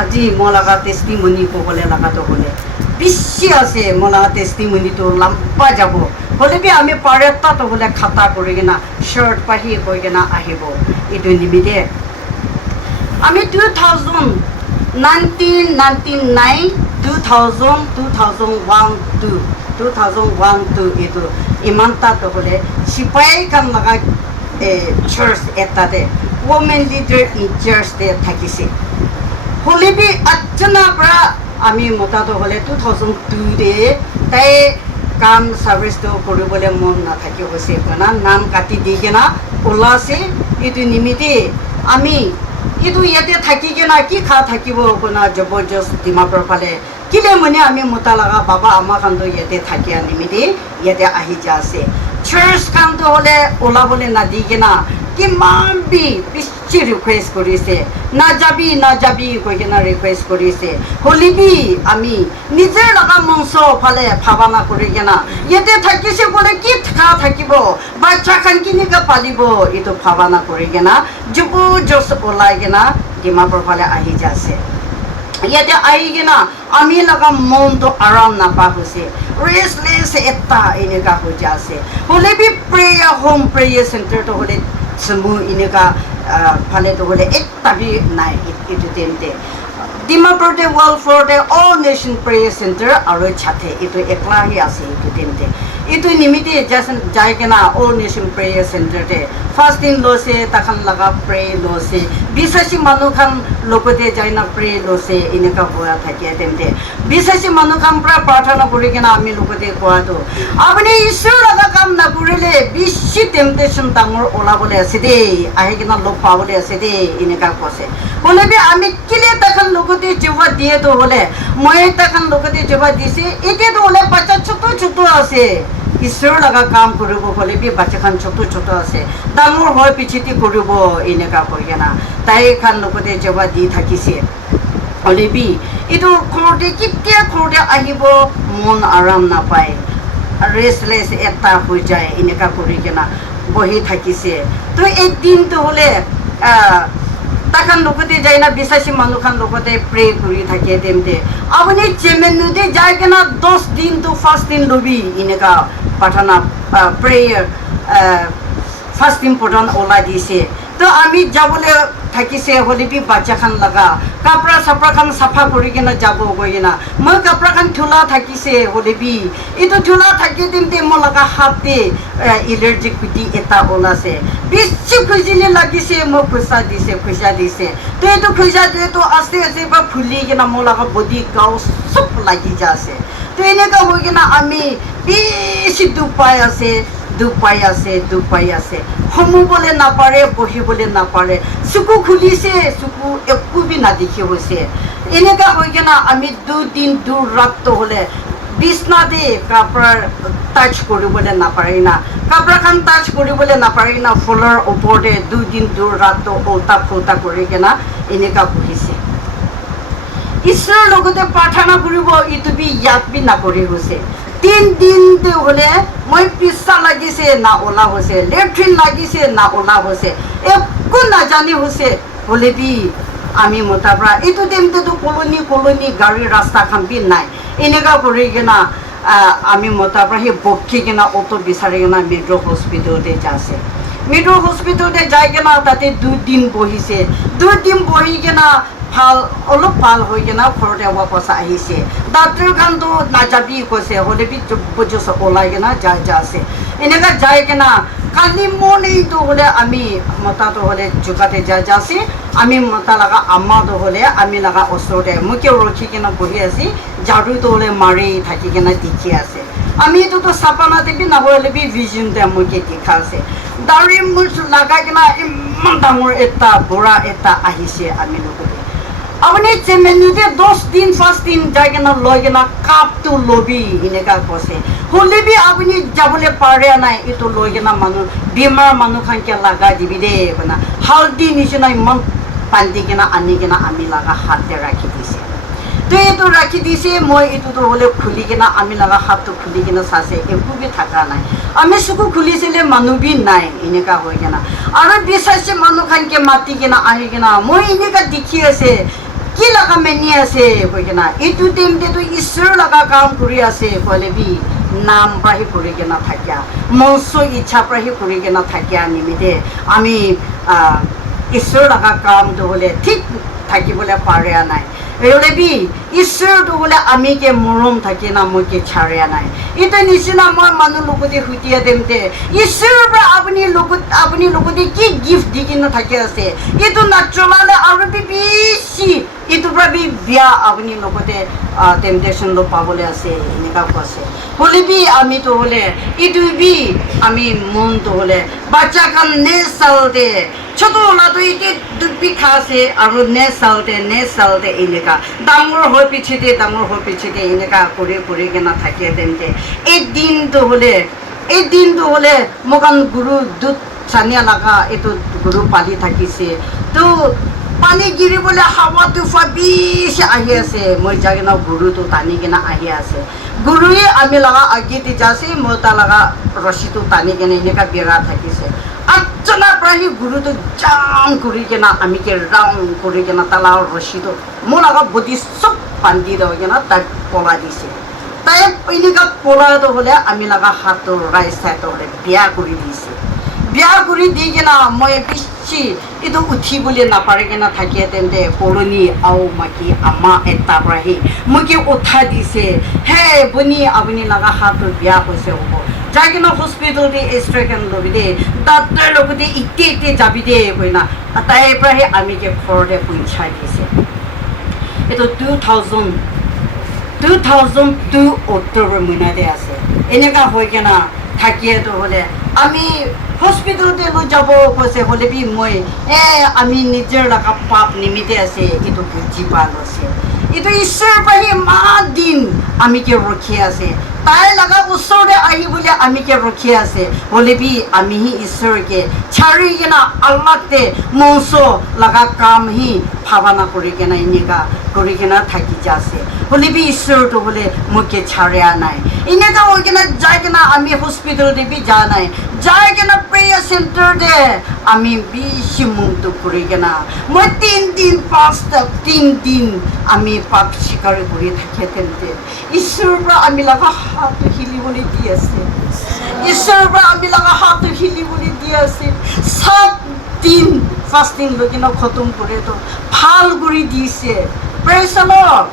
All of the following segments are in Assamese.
আজি মলাগা টেষ্টিমনি ক'বলৈ লগাটো হ'লে বেছি আছে মলাগা টেষ্টিমনিটো লম্বা যাব হ'লে আমি পাৰে তাত হ'লে খাতা কৰি কিনা শ্বাৰ্ট পাহি কৈ কিনা আহিব এইটো নিমিতে আমি 2001 এইটো ইমান তাত হ'লে চিপাহী কাম লগা চাৰ্চ এটাতে women leader in church de thakise holebi achana pra ami mota to hole 2002 de tai kam service to koribole mon na thaki hose kana nam kati digena ola se itu nimite ami itu yate thaki gena ki kha thakibo kona jabardast dimapur phale kile mone ami mota laga baba ama khan to yate thakia nimite yate ahi jase church kan to hole ola bole na digena কিমান বি বেছি ৰিকুৱেষ্ট কৰিছে নাযাবি কৈ কিনে ৰিকুৱেষ্ট কৰিছে হ'লিবি আমি নিজে লগা মঞ্চ ফালে ভাৱনা কৰি কিনা ইয়াতে থাকিছে বোলে কি থাকিব বাচ্চাখান কেনেকৈ পালিব এইটো ভাৱনা কৰি কিনা জবৰদস্ত ওলাই কিনা ডিমাপুৰ ফালে আহি যাছে ইয়াতে আহি কিনা আমি লগা মনটো আৰাম নাপা হৈছে ৰেষ্টলেছ এটা এনেকুৱা হৈ যাছে হ'লেবি প্ৰেয়াৰ হোম প্ৰেয়াৰ চেণ্টাৰটো হ'লে semua ini ka phale to hole ekta bi nai itu tente Dimapur de World for the All Nation Prayer Center aro chate itu ekla hi ase itu tente itu nimite jasan jai kena All Nation Prayer Center de fasting lo se takhan laga pray lo se bisasi manu khan lokote jaina pray lo se ineka hoya thake tente bisasi manu khan pra prarthana kori kena ami lokote koa to apni ishwar laga kam na kurile bishi temptation tangor ola bole ase de ahi kena lok pa bole ase de ineka kose hole bi ami kile takhan lokote jewa diye to hole moi takhan lokote jewa dise ete to hole bacha choto ase ঈশ্বৰ লগা কাম কৰিব হ'লে বি বাচ্চাখান ছোট আছে ডাঙৰ হৈ পিছতি কৰিব এনেকা কৈ কিনা তাই খান লগতে জবা দি থাকিছে হ'লে বি এইটো খৰতে কেতিয়া খৰতে আহিব মন আৰাম নাপায় ৰেষ্টলেছ এটা হৈ যায় এনেকা কৰি কিনা বহি থাকিছে তো একদিনটো হ'লে তাখান লগতে যায় না বিশ্বাসী মানুষখান লগতে প্ৰে কৰি থাকে তেমতে আপুনি চেমেনুতে যায় কিনা 10 দিন তো ফাস্টিং লবি এনেকা পাঠানা প্ৰেয়াৰ ফাস্টিং পঠন ওলাই দিছে তো আমি যাবলৈ থাকিছে হ'লে বি বাচ্চাখান লগা কাপড়া চাপড়াখান চাফা কৰি কিনে যাব গৈ কিনা মই কাপড়াখান থোলা থাকিছে হ'লে বি এইটো থোলা থাকি তেমতে মোৰ লগা হাতে এলাৰ্জিক পিটি এটা ওলাছে বেছি খুজিলে লাগিছে মোক খুচা দিছে তো এইটো খুচা দিয়েতো আস্তে বা ফুলি কিনা মোৰ লগা বডি গাও চব লাগি যাছে তো এনেকুৱা হৈ কিনা আমি বেছি দুখ পাই আছে সমুবলৈ নাপাৰে বহিবলৈ নাপাৰে চকু খুলিছে চকু একো বি নাদেখি হৈছে এনেকুৱা হৈ কিনা আমি দুদিন দূৰ ৰাতটো হ'লে বিছনাতে কাপড় টাচ কৰিবলৈ নাপাৰি না কাপড়খান টাচ কৰিবলৈ নাপাৰি না ফুলৰ ওপৰতে দুদিন দূৰ ৰাতটো উল্টা ফুল্টা কৰি কিনা এনেকুৱা বহিছে ঈশ্বৰৰ লগতে প্ৰাৰ্থনা কৰিব ইটো বি ইয়াত বি নকৰি হৈছে 3 দিন হলে মই পিছা লাগিছে না ওলা হৈছে লেট্ৰিন লাগিছে না ওলা হৈছে একো নাজানি হৈছে হলে বি আমি মতাৰ পৰা এইটো তেমতেতো কলনি গাড়ী ৰাস্তা খান বি নাই এনেকা কৰি কিনা আমি মতাৰ পৰা সেই বকি কিনা অটো বিচাৰি কিনা মেট্ৰ' হস্পিটেলতে যাছে মেট্ৰ' হস্পিটেলতে যাই কিনা তাতে 2 দিন বহিছে 2 দিন বহি কিনা অলপ ভাল হৈ কিনা ঘৰতে বাপচ আহিছে ডাক্তৰ খানটো নাযাবি কৈছে হ'লে বি বুজছ ওলাই কিনা যাছে এনেকা যায় কিনা কালি মৰ্ণিংটো হ'লে আমি মতাটো হ'লে জোগাতে যাছে আমি মতা লগা আম্মাটো হ'লে আমি লগা ওচৰতে মোকে ৰখি কিনা বহি আছি ঝাৰুটো হ'লে মাৰি থাকি কিনা দেখি আছে আমি এইটোতো চাপানাতে বি নহ'লে বি ভিজনতে মোকে দেখা আছে দাড়ি মুচ লগাই কিনা ইমান ডাঙৰ এটা বুঢ়া এটা আহিছে আমি লগতে আপুনি চেমেনুতে 10 দিন ফাস্টিং যাই কিনা লৈ কিনা কাপটো লবি এনেকা কৈছে হ'লে বি আপুনি যাবলৈ পাৰে নাই এইটো লৈ কিনা মানুহ বেমাৰ মানুহখানকে লগাই দিবি দেই মানে হালধি নিচিনা ইমান পান্দি কিনা আনি কিনা আমি লগা হাতে ৰাখি দিছে তো এইটো ৰাখি দিছে মই এইটোতো হ'লে খুলি কিনা আমি লগা হাতটো খুলি কিনা চাইছে একো বি থকা নাই আমি চকু খুলিছিলে মানুহ বি নাই এনেকা হৈ কিনা আৰু বিচাৰিছে মানুহখানকে মাতি কিনা আহি কিনা মই এনেকা দেখি আছে কি লাগা মেনি আছে কই কেনা এইটো টিমতে তো ঈশ্বৰ লাগা কাম কৰি আছে কলে বি নাম প্ৰাহি কৰি কেনা থাকিয়া মনস ইচ্ছা প্ৰাহি কৰি কেনা থাকিয়া নিমিতে আমি ঈশ্বৰ লাগা কামটো হলে ঠিক থাকিবলৈ পাৰে নাই এলে বি ঈশ্বৰটো হলে আমি কে মৰম থাকে না মই কে ছাড়িয়া নাই এটা নিচিনা মই মানুহ লগতে হুটিয়া দেমতে ঈশ্বৰৰ পৰা আপুনি লগতে কি গিফট দি কিনে থাকে আছে এইটো নাচলালে আৰু বেছি এইটো পৰা বিয়া আপুনি লগতে টেম্পটেশ্যন লো পাবলৈ আছে এনেকা কৈছে হলে বি আমিতো হলে এইটো বি আমি মনটো হলে বাচ্চা কান নে চালতে ছোট ওলাটো এতিয়া দুপি খাছে আৰু নে চালতে এনেকা ডাঙৰ হৈ পিছতে এনেকা কৰি কেনা থাকে তেন্তে এই দিনটো হলে মোকান গুৰু দুধ চানিয়া লাগা এইটো গুৰু পালি থাকিছে তো পানী গিৰিবলৈ হাৱা তুফা বেছি আহি আছে মই যাই কিনে গুৰুটো টানি কিনে আহি আছে গুৰুৱে আমি লগা আগেদি যাছে মই তাৰ লগা ৰছীটো টানি কিনে এনেকা বেৰা থাকিছে আচনা প্ৰাহি গুৰুটো জাম কৰি কিনে আমি কে ৰাউণ্ড কৰি কিনে তালাৰ ৰছীটো মোৰ লগা বডি চব বান্ধি দি কিনে তাক পলাই দিছে তাই এনেকা পলাটো হ'লে আমি লগা হাতটো ৰাইজ চাইটো হ'লে বিয়া কৰি দিছে বিয়া কৰি দি কিনে মই বেছি এইটো উঠিবলৈ নাপাৰে কিনে থাকে তেন্তে পুৰণি আও মাকি আমা এটা প্ৰাহি মোকে উঠা দিছে হে বনি আপুনি লগা হাতটো বিয়া হৈছে হ'ব যাই কিনে হস্পিটেলতে এক্সট্ৰেকেন ল'বি দে ডাক্তৰ লগতে ইতে যাবি দে কই না তাই প্ৰাহি আমি কে ঘৰতে পইচাই দিছে এইটো 2002 অক্টোবৰ মহিনাতে আছে এনেকা হৈ কিনা থাকিয়েতো হ'লে আমি হস্পিটেলতে লৈ যাব কৈছে হ'লে বি মই আমি নিজৰ লগা পাপ নিমিতে আছে এইটো বুজি পা লৈছে এইটো ঈশ্বৰ প্ৰাহি ইমান দিন আমি কে ৰখি আছে তাই লগা ওচৰতে আহিবলৈ আমি কে ৰখি আছে হ'লে বি আমি হি ঈশ্বৰকে ছাড়ি কিনা আল্লাহতে মংস লগা কাম হি ভাৱনা কৰি কিনা এনেকা কৰি কিনা থাকি যাছে হ'লে বি ঈশ্বৰটো হ'লে মোকে ছাড়িয়া নাই এনেকা হৈ কিনা যাই কিনা আমি হস্পিটেলতে বি যা নাই যাই কিনা প্ৰেয়াৰ চেণ্টাৰতে আমি বেছি মনটো কৰি কিনা মই 3 দিন আমি পাপ স্বীকাৰ কৰি থাকে তেন্তে ঈশ্বৰৰ পৰা আমি লগা হাতটো হিলিবলৈ দি আছে ঈশ্বৰৰ পৰা আমি লগা হাতটো হিলিবলৈ দি আছে 7 দিন ফাষ্টিং লৈ কিনে খতম কৰিতো ভাল কৰি দিছে প্ৰেইজ দ্য লৰ্ড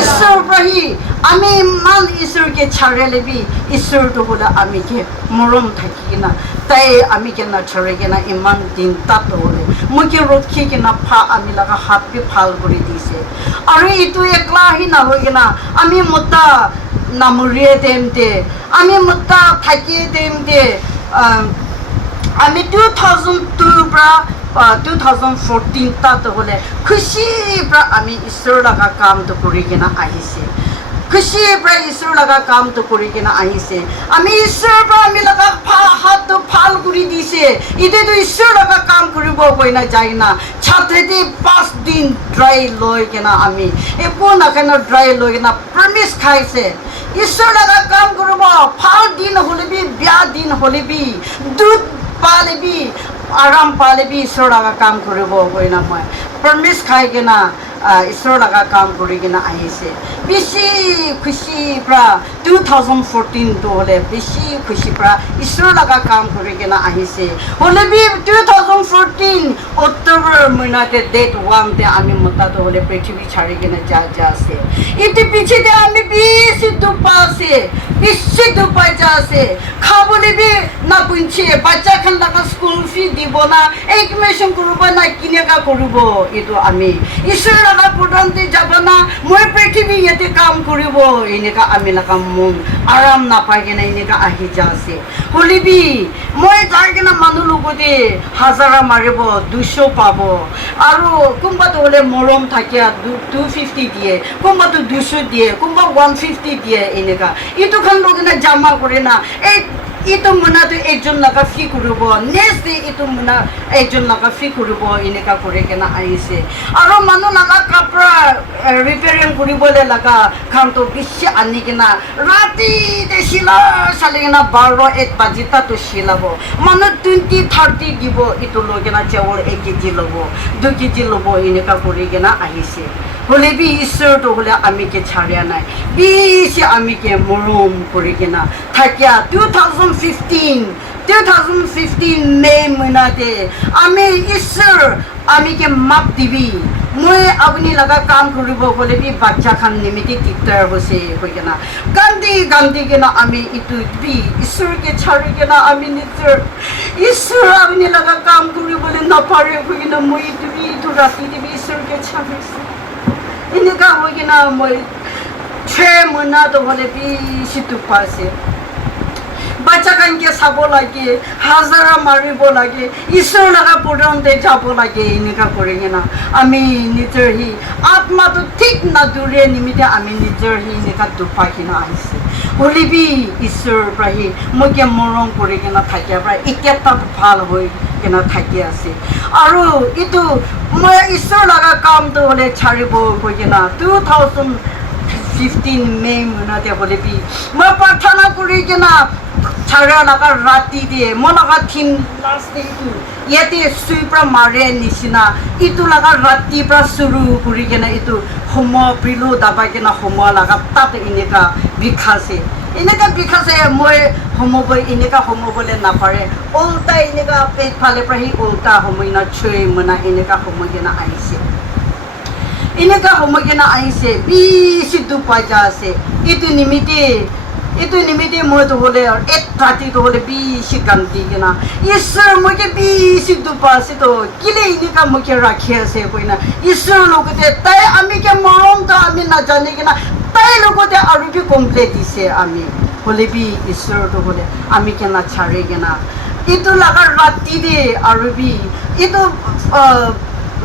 ঈশ্বৰ প্ৰাহি আমি ইমান ঈশ্বৰকে ছাড়িলে বি ঈশ্বৰটো হ'লে আমি কে মৰম থাকি কিনা তাই আমি কে নাছাড়ে কিনা ইমান দিন তাত হ'লে মোকে ৰখি কিনা আমি লগা হাত বি ভাল কৰি দিছে আৰু এইটো একলা আহি নহৈ কিনা আমি মোটা নামৰিয়ে তেমতে আমি মোটা থাকিয়ে তেমতে আমি 2002 পৰা 2014 তাত হ'লে খুশিৰ পৰা আমি ঈশ্বৰৰ লগা কামটো কৰি কিনা আহিছে খুশিৰ পৰা ঈশ্বৰৰ লগা কামটো কৰি কিনা আহিছে আমি ঈশ্বৰৰ পৰা আমি লগা হাতটো ভাল কৰি দিছে এতিয়াতো ঈশ্বৰৰ লগা কাম কৰিব কৈ না যায় না ছাত্ৰীতে 5 দিন ড্ৰাই লৈ কিনা আমি একো নাখায় ড্ৰাই লৈ কিনা প্ৰমিছ খাইছে ঈশ্বৰ লগা কাম কৰিব ভাল দিন হ'লে বি বিয়া দিন হ'লে বি দুধ পালে বি আৰাম পালে বি ঈশ্বৰ লগা কাম কৰিব কৈ না মই প্ৰমিছ খাই কিনা ঈশ্বৰ লগা কাম কৰি কিনা আহিছে বেছি খুশিৰ পৰা 2014 হ'লে বেছি খুশিৰ পৰা ঈশ্বৰ লগা কাম কৰি কিনা আহিছে হ'লে বি 2014 অক্টোবৰ মহিনাতে ডেট 1 আমি মোটাটো হ'লে পৃথিৱী ছাড়ি কিনা যা আছে ইতি পিছতে আমি বেছি দুপা আছে বেছি দুপাই যা আছে খাবলৈ বি না পুঞ্চে বাচ্চা খান লগা স্কুল ফি দিব না এডমিশ্যন কৰিব না কিনেকা কৰিব এইটো আমি ঈশ্বৰ লগা প্ৰধানতে যাব না মই পৃথিৱী ইয়াতে কাম কৰিব এনেকা আমি লগা মন আৰাম নাপাই কিনে এনেকা আহি যা আছে হ'লে বি মই যাই কিনে মানুহ লগতে হাজাৰা মাৰিব 200 পাব আৰু কোনোবাটো হ'লে মৰম থাকে 250 দিয়ে কোনোবাটো 200 দিয়ে কোনোবা 150 দিয়ে এনেকা এইটো খান লৈ কিনে জমা কৰে না এইটো মনাটো একজন লগা ফি কৰিব নেক্সট ডে এইটো মনা একজন লগা ফি কৰিব এনেকা কৰি কিনে আহিছে আৰু মানুহ লগা কাপোৰ ৰিপেয়াৰিং কৰিবলৈ লগা কামটো বেছি আনি কিনা ৰাতিতে চালি কিনা 12-1 বাজি তাতো চিলাব মানুহ 20-30 দিব এইটো লৈ কিনা চাউল 1 কেজি ল'ব 2 কেজি ল'ব এনেকুৱা কৰি কিনা আহিছে হলে বি ঈশ্বৰটো হলে আমিকে ছাড়িয়া নাই বেছি আমিকে মৰম কৰি কিনা থাকিয়া 2015 মে মহিনাতে আমি ঈশ্বৰ আমিকে মাপ দিবি মই আপুনি লগা কাম কৰিব গ'লে বি বাচ্চা খান নিমিতি দিগদাৰ হৈছে হৈ কিনা গান্ধী কিনা আমি ইটো বি ঈশ্বৰকে ছাড়ি কিনা আমি নিজৰ ঈশ্বৰ আপুনি লগা কাম কৰিবলৈ নাপাৰে হৈ কিনা মই ইটো ৰাতি দিবি ঈশ্বৰকে ছাড়িছে এনেকুৱা হৈ কিনা মই 6 মহিনাটো হ'লে বেছি দুখ পাইছে বাচ্চা খানকে চাব লাগে হাজাৰা মাৰিব লাগে ঈশ্বৰ লগা পৰ্যন্ত যাব লাগে এনেকুৱা কৰি কিনা আমি নিজৰ সি আত্মাটো ঠিক নাদুৰে নিমিত্তে আমি নিজৰ সি এনেকুৱা দুখ পাই কিনা আহিছে হ'লে বি ঈশ্বৰৰ পৰা সি মইকে মৰম কৰি কিনা থাকিয়া পৰা এতিয়া তাত ভাল হৈ কিনা থাকি আছে আৰু এইটো মই ঈশ্বৰ লগা কামটো হ'লে ছাড়িব কৈ কিনা 2015 মে মহিনাতে হ'লে বি মই প্ৰাৰ্থনা কৰি কিনা ছাড়া লগা ৰাতি দিয়ে মই লগা থিম লাষ্ট এইটো ইয়াতে চুই পৰা মাৰে নিচিনা ইটো লগা ৰাতিৰ পৰা চুৰু কৰি কিনে এইটো সময় পিলো দাবাই কিনে সময় লগা তাত এনেকুৱা বিষাইছে মই সময় এনেকুৱা সময় নাপাৰে উল্টা এনেকুৱা পেট ফালে পৰা সি উল্টা সময় না ছয় মনা এনেকুৱা সময় কিনা আহিছে এনেকুৱা সময় কিনা আহিছে বেছি দুখ পাই যা আছে এইটো নিমিত্তে মইতো হ'লে 8:30 হ'লে বেছি গান্তি কিনা ঈশ্বৰ মইকে বেছি দুখ পাই আছে তো কেলে এনেকুৱা মোকে ৰাখি আছে কৈ না ঈশ্বৰৰ লগতে তাই আমিকে মৰমটো আমি নাজানি কিনা তাইৰ লগতে আৰু কি কমপ্লেইন দিছে আমি হ'লে বি ঈশ্বৰটো হ'লে আমি কেনা ছাড়ি কিনা এইটো লগা ৰাতি দে আৰু বি এইটো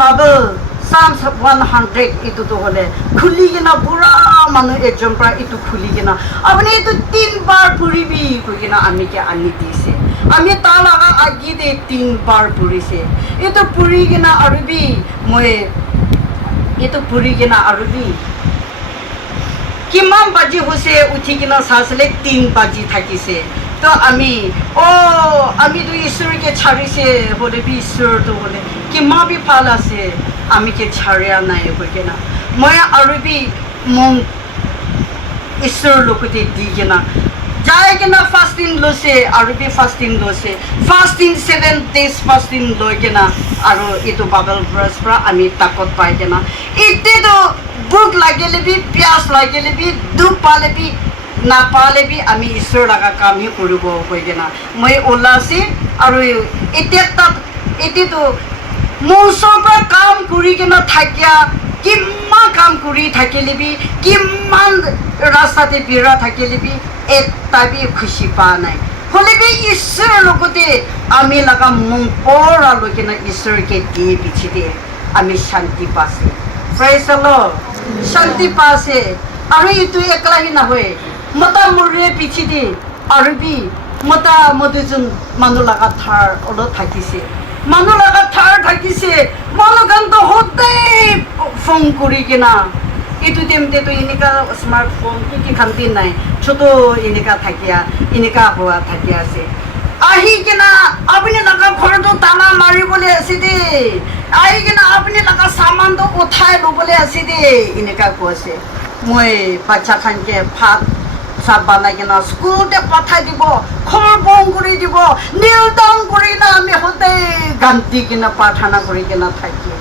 বাবল Psalms 100 ইটোতো হ'লে খুলি কিনা পুৰা মানুহ একজন পৰা ইটো খুলি কিনা আপুনি এইটো 3 বাৰ পঢ়িবি কৈ কিনা আমিকে আনি দিছে আমি তাৰ লগা আগি দে 3 বাৰ পঢ়িছে এইটো পঢ়ি কিনা আৰু বি মই এইটো পঢ়ি কিনা আৰু বি কিমান বাজি হৈছে উঠি কিনা চাইছিলে 3 বাজি থাকিছে তো আমিতো ঈশ্বৰকে ছাড়িছে হ'লে বি ঈশ্বৰটো হ'লে কিমান বি ভাল আছে আমিকে ছাড়িয়া নাই কৈ কিনা মই আৰু বি মন ঈশ্বৰৰ লগতে দি কিনা যাই কিনা ফাষ্টিং লৈছে আৰু বি ফাষ্টিং 7 days ফাষ্টিং লৈ কিনা আৰু এইটো বাবেল ব্ৰাছ পৰা আমি তাকত পাই কিনা এতিয়াতো ভোক লাগিলে বি পিয়াস লাগিলে বি দুখ পালে বি নাপালে বি আমি ঈশ্বৰ লগা কামহে কৰিব কৈ কিনা মই ওলাইছে আৰু এতিয়াতো মঞ্চৰ পৰা কাম কৰি কিনা থাকিয়া কিমান কাম কৰি থাকিলে বি কিমান ৰাস্তাতে বিৰা থাকিলে বি এটা বি খুচি পোৱা নাই হ'লে বি ঈশ্বৰৰ লগতে আমি লগা মন পৰা লৈ কিনা ঈশ্বৰকে দিয়ে পিছিতে আমি শান্তি পাইছে প্ৰেইজ দ্য লৰ্ড শান্তি পাইছে আৰু এইটো একলাহি নহয় মতা মৰে পিছিতে আৰু বি মতা মধুজন মানুহ লগা থাৰ অলপ থাকিছে মানুহ লগা থাৰ থাকিছে মানুহ গানটো সদায় ফোন কৰি কিনা এইটো টাইমতেতো এনেকুৱা স্মাৰ্টফোন কি খান্তি নাই ছোট এনেকুৱা হোৱা থাকি আছে আহি কিনা আপুনি লগা ঘৰটো তালা মাৰিবলৈ আছে দেই আহি কিনা আপুনি লগা চামানটো উঠাই ল'বলৈ আছে দেই এনেকুৱা কৈছে মই বাচ্চা খানকে ভাত চাহ বনাই কিনা স্কুলতে পঠাই দিব খবৰ বং কৰি দিব নীল ডাউন কৰি না আমি সদায় গান্তি কিনা প্ৰাৰ্থনা কৰি কিনা থাকি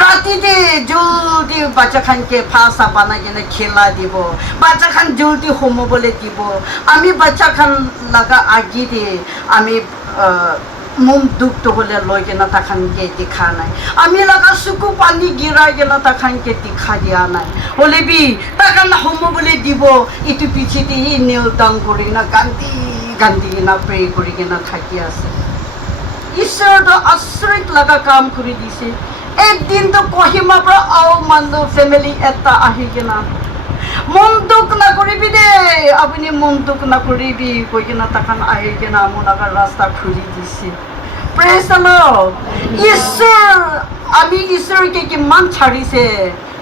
ৰাতিতে জলদি বাচ্চা খানকে ভাত চাহ বনাই কিনে খেলা দিব বাচ্চা খান জলদি সোমাবলৈ দিব আমি বাচ্চা খান লগা আগি দিয়ে আমি মন দুখটো হ'লে লৈ কিনা তাখানকে দেখা নাই আমি লগা চকু পানী গিৰাই কিনা তাখানকে দেখা দিয়া নাই হ'লে বি তাখান সোমাবলৈ দিব ইটো পিছিতে সি নীল ডাউন কৰি কিনা গান্ধি কিনা প্ৰে কৰি কিনা থাকি আছে ঈশ্বৰটো আচৰিত লগা কাম কৰি দিছে একদিনটো কহিমাৰ পৰা মানুহ ফেমিলি এটা আহি কিনা মন দুখ নকৰিবি দেই আপুনি মন দুখ নকৰিবি কৈ কিনা তাখান আহি কিনা মোৰ লগা ৰাস্তা খুলি দিছে প্ৰেইজ দ্য লৰ্ড ঈশ্বৰ আমি ঈশ্বৰকে কিমান ছাড়িছে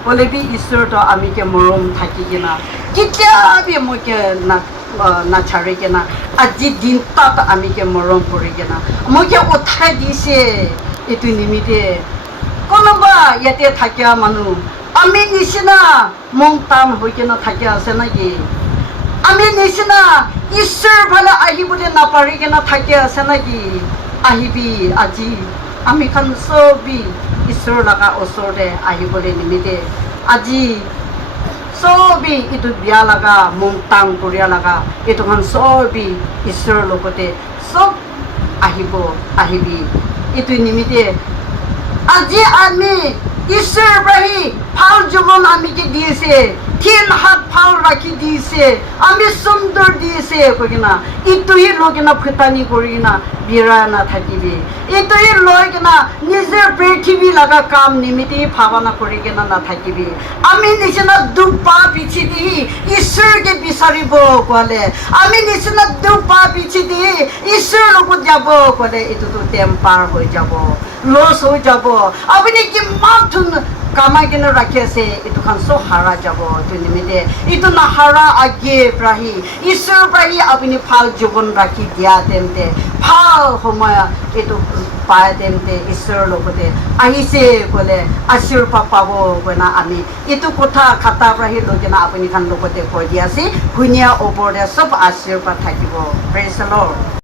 হ'লেবি ঈশ্বৰটো আমিকে মৰম থাকি কিনা কেতিয়াবি মইকে নাচাৰি কিনা আজি দিন তাত আমিকে মৰম কৰি কিনা মইকে উঠাই দিছে এইটো নিমিত্তে কোনোবা ইয়াতে থকা মানুহ আমি নিচিনা মন টান হৈ কিনা থাকি আছে নেকি আমি নিচিনা ঈশ্বৰ ফালে আহিবলৈ নাপাৰি কিনা থাকি আছে নেকি আহিবি আজি আমি খান চবি ঈশ্বৰ লগা ওচৰতে আহিবলৈ নিমিত্তে আজি চবি এইটো বিয়া লগা মন টান কৰিয়া লগা এইটোখন চবি ঈশ্বৰৰ লগতে চব আহিবি এইটো নিমিত্তে আজি আমি ঈশ্বৰৰ পৰা ভাল জীৱন আমিকে দিছে তিন হাত ভাল ৰাখি দিছে আমি সুন্দৰ দিছে কৈ কিনা ইটোহি লৈ কিনা ফুটানি কৰি কিনা বিৰা নাথাকিবি ইটোহি লৈ কিনা নিজে পৃথিৱী লগা কাম নিমিত্তে ভাৱনা কৰি কিনা নাথাকিবি আমি নিচিনা দুখ পা পিছি দি ঈশ্বৰকে বিচাৰিব ক'লে আমি নিচিনা দুখ পা পিছি দি ঈশ্বৰৰ লগত যাব ক'লে এইটোতো টেম্পাৰ হৈ যাব লছ হৈ যাব আপুনি কিমান কামাই কিনে ৰাখি আছে এইটোখন চব হাৰা যাব এইটো নিমিত্তে এইটো নাহাৰা আগে প্ৰাহি ঈশ্বৰৰ পৰা আপুনি ভাল জীৱন ৰাখি দিয়া তেন্তে ভাল সময় এইটো পায় তেন্তে ঈশ্বৰৰ লগতে আহিছে ক'লে আশীৰ্বাদ পাব কইনা আমি এইটো কথা খাতা প্ৰাহি লৈ কিনে আপুনি খান লগতে কৈ দিয়া আছে ধুনীয়া ওপৰতে চব আশীৰ্বাদ থাকিব প্ৰেইজ দ্য লৰ্ড